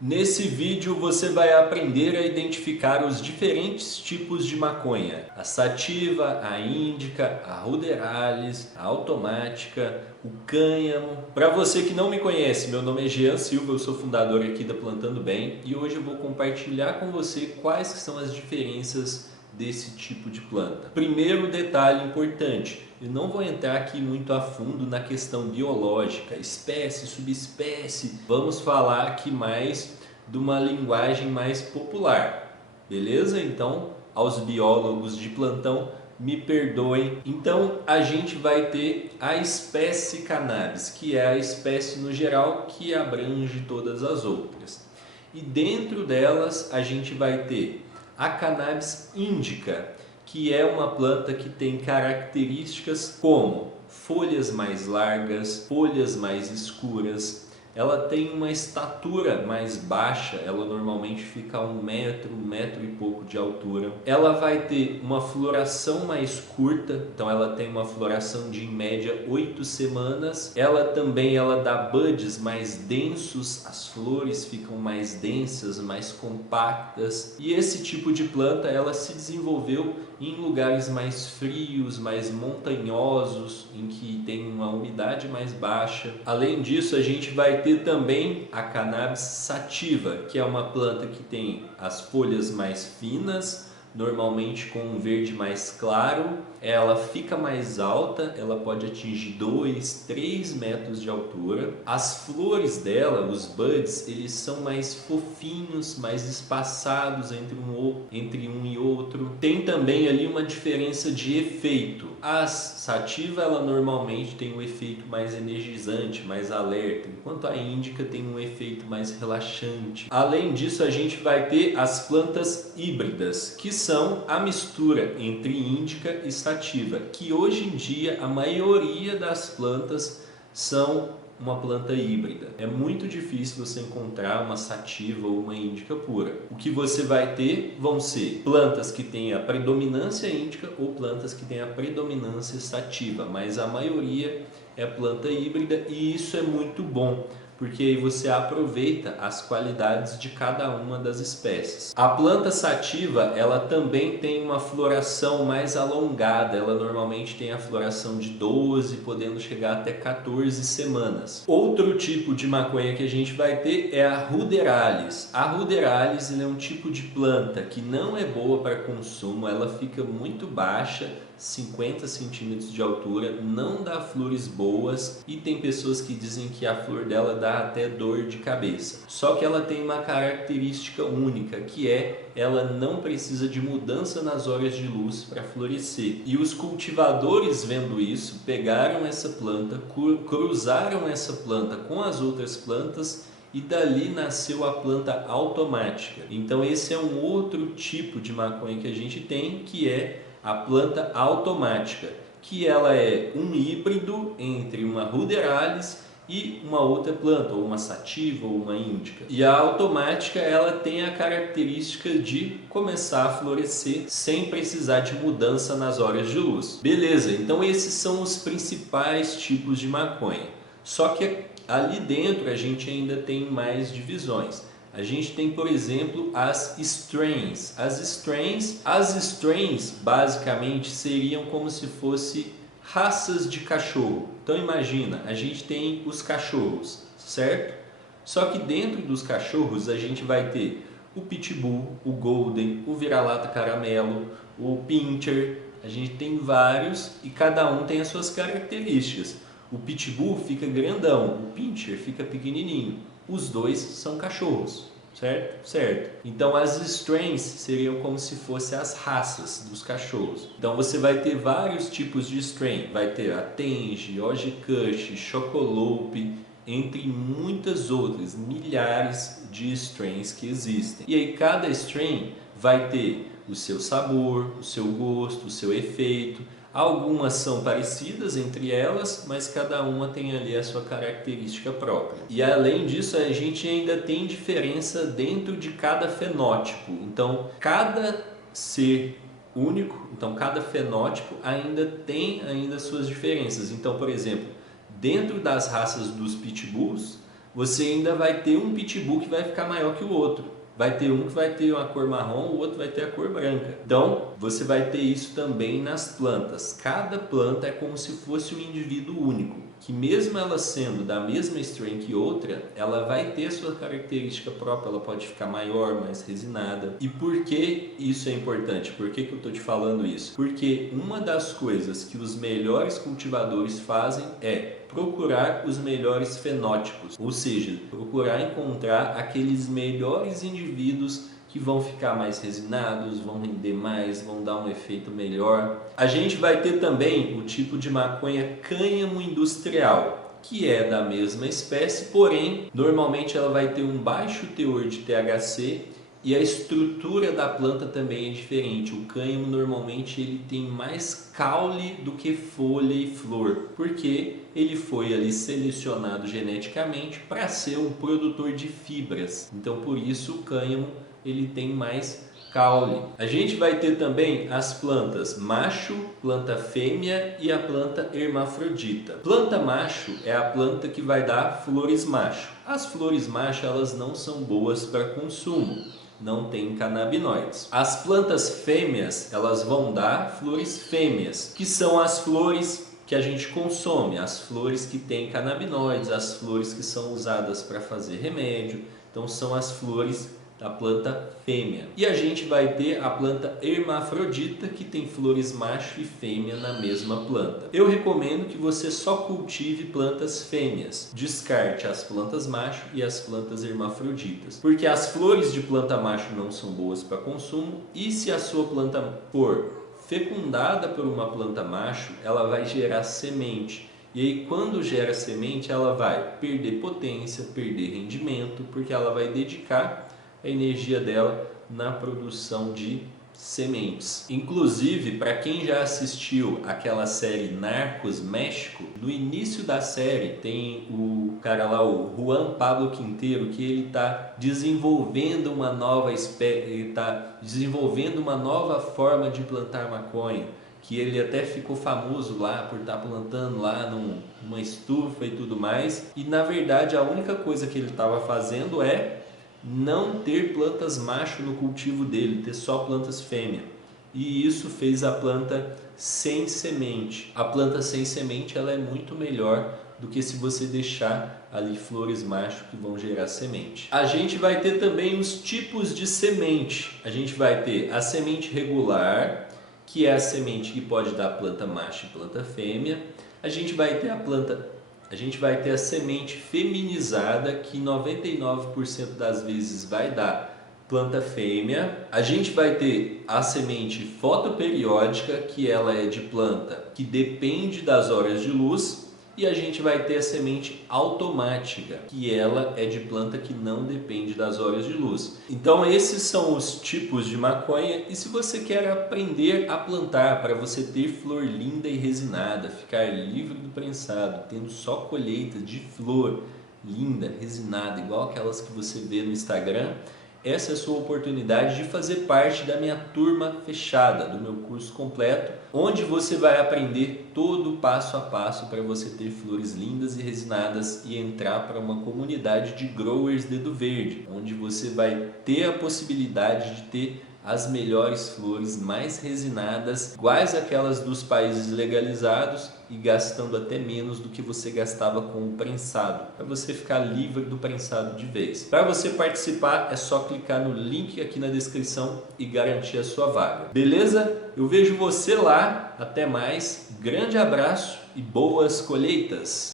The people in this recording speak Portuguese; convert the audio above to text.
Nesse vídeo você vai aprender a identificar os diferentes tipos de maconha: a sativa, a índica, a ruderalis, a automática, o cânhamo. Para você que não me conhece, meu nome é Jean Silva, eu sou fundador aqui da Plantando Bem e hoje eu vou compartilhar com você quais que são as diferenças desse tipo de planta. Primeiro detalhe importante: eu não vou entrar aqui muito a fundo na questão biológica, espécie, subespécie. Vamos falar aqui mais de uma linguagem mais popular, beleza? Então, aos biólogos de plantão, me perdoem. Então, a gente vai ter a espécie cannabis, que é a espécie no geral que abrange todas as outras. E dentro delas, a gente vai ter a cannabis indica, que é uma planta que tem características como folhas mais largas, folhas mais escuras. Ela tem uma estatura mais baixa, ela normalmente fica a 1 metro e pouco de altura. Ela vai ter uma floração mais curta, então ela tem uma floração de em média 8 semanas. Ela dá buds mais densos, as flores ficam mais densas, mais compactas. E esse tipo de planta ela se desenvolveu em lugares mais frios, mais montanhosos, em que tem uma umidade mais baixa. Além disso, a gente vai ter também a cannabis sativa, que é uma planta que tem as folhas mais finas, normalmente com um verde mais claro. Ela fica mais alta, ela pode atingir 2, 3 metros de altura. As flores dela, os buds, eles são mais fofinhos, mais espaçados entre um e outro. Tem também ali uma diferença de efeito. A sativa, ela normalmente tem um efeito mais energizante, mais alerta, enquanto a índica tem um efeito mais relaxante. Além disso, a gente vai ter as plantas híbridas, que são a mistura entre índica e sativa, que hoje em dia a maioria das plantas são uma planta híbrida. É muito difícil você encontrar uma sativa ou uma índica pura. O que você vai ter vão ser plantas que têm a predominância índica ou plantas que têm a predominância sativa, mas a maioria é planta híbrida e isso é muito bom, porque aí você aproveita as qualidades de cada uma das espécies. A planta sativa, ela também tem uma floração mais alongada, ela normalmente tem a floração de 12, podendo chegar até 14 semanas. Outro tipo de maconha que a gente vai ter é a ruderalis. A ruderalis é um tipo de planta que não é boa para consumo, ela fica muito baixa, 50 centímetros de altura, não dá flores boas e tem pessoas que dizem que a flor dela dá até dor de cabeça. Só que ela tem uma característica única, que é ela não precisa de mudança nas horas de luz para florescer. E os cultivadores, vendo isso, pegaram essa planta, cruzaram essa planta com as outras plantas e dali nasceu a planta automática. Então esse é um outro tipo de maconha que a gente tem, que é a planta automática, que ela é um híbrido entre uma ruderalis e uma outra planta, ou uma sativa ou uma índica. E a automática ela tem a característica de começar a florescer sem precisar de mudança nas horas de luz. Beleza, então esses são os principais tipos de maconha. Só que ali dentro a gente ainda tem mais divisões. A gente tem, por exemplo, as strains. As strains basicamente seriam como se fosse raças de cachorro. Então imagina, a gente tem os cachorros, certo? Só que dentro dos cachorros a gente vai ter o pitbull, o golden, o vira-lata caramelo, o pinscher. A gente tem vários e cada um tem as suas características. O pitbull fica grandão, o pinscher fica pequenininho. Os dois são cachorros, certo? Certo. Então as strains seriam como se fossem as raças dos cachorros. Então você vai ter vários tipos de strain. Vai ter a Tenge, OG Kush, Chocolope, entre muitas outras, milhares de strains que existem. E aí cada strain vai ter o seu sabor, o seu gosto, o seu efeito. Algumas são parecidas entre elas, mas cada uma tem ali a sua característica própria. E além disso, a gente ainda tem diferença dentro de cada fenótipo. Então, cada ser único, então cada fenótipo ainda tem suas diferenças. Então, por exemplo, dentro das raças dos pitbulls, você ainda vai ter um pitbull que vai ficar maior que o outro. Vai ter um que vai ter uma cor marrom, o outro vai ter a cor branca. Então, você vai ter isso também nas plantas. Cada planta é como se fosse um indivíduo único, que mesmo ela sendo da mesma strain que outra, ela vai ter a sua característica própria, ela pode ficar maior, mais resinada. E por que isso é importante? Por que eu estou te falando isso? Porque uma das coisas que os melhores cultivadores fazem é procurar os melhores fenótipos, ou seja, procurar encontrar aqueles melhores indivíduos que vão ficar mais resinados, vão render mais, vão dar um efeito melhor. A gente vai ter também o tipo de maconha cânhamo industrial, que é da mesma espécie, porém, normalmente ela vai ter um baixo teor de THC e a estrutura da planta também é diferente. O cânhamo normalmente ele tem mais caule do que folha e flor, porque ele foi ali selecionado geneticamente para ser um produtor de fibras. Então por isso o cânhamo ele tem mais caule. A gente vai ter também as plantas macho, planta fêmea e a planta hermafrodita. Planta macho é a planta que vai dar flores macho. As flores macho elas não são boas para consumo, não tem canabinoides. As plantas fêmeas elas vão dar flores fêmeas, que são as flores que a gente consome, as flores que têm canabinoides, as flores que são usadas para fazer remédio. Então são as flores da planta fêmea. E a gente vai ter a planta hermafrodita, que tem flores macho e fêmea na mesma planta. Eu recomendo que você só cultive plantas fêmeas. Descarte as plantas macho e as plantas hermafroditas, porque as flores de planta macho não são boas para consumo, e se a sua planta for fecundada por uma planta macho, ela vai gerar semente. E aí quando gera semente, ela vai perder potência, perder rendimento, porque ela vai dedicar a energia dela na produção de sementes. Inclusive, para quem já assistiu aquela série Narcos México, no início da série tem o cara lá, o Juan Pablo Quintero, que ele está desenvolvendo uma nova espécie, ele está desenvolvendo uma nova forma de plantar maconha, que ele até ficou famoso lá por estar plantando lá numa estufa e tudo mais. E na verdade a única coisa que ele estava fazendo é não ter plantas macho no cultivo dele, ter só plantas fêmea. E isso fez a planta sem semente. A planta sem semente ela é muito melhor do que se você deixar ali flores macho que vão gerar semente. A gente vai ter também os tipos de semente. A gente vai ter a semente regular, que é a semente que pode dar planta macho e planta fêmea. A gente vai ter a semente feminizada, que 99% das vezes vai dar planta fêmea. A gente vai ter a semente fotoperiódica, que ela é de planta que depende das horas de luz. E a gente vai ter a semente automática, que ela é de planta que não depende das horas de luz. Então esses são os tipos de maconha, e se você quer aprender a plantar para você ter flor linda e resinada, ficar livre do prensado, tendo só colheita de flor linda, resinada, igual aquelas que você vê no Instagram, essa é a sua oportunidade de fazer parte da minha turma fechada, do meu curso completo, onde você vai aprender todo o passo a passo para você ter flores lindas e resinadas e entrar para uma comunidade de growers dedo verde, onde você vai ter a possibilidade de ter as melhores flores mais resinadas, iguais àquelas dos países legalizados, e gastando até menos do que você gastava com o prensado, para você ficar livre do prensado de vez. Para você participar é só clicar no link aqui na descrição e garantir a sua vaga. Beleza? Eu vejo você lá. Até mais. Grande abraço e boas colheitas!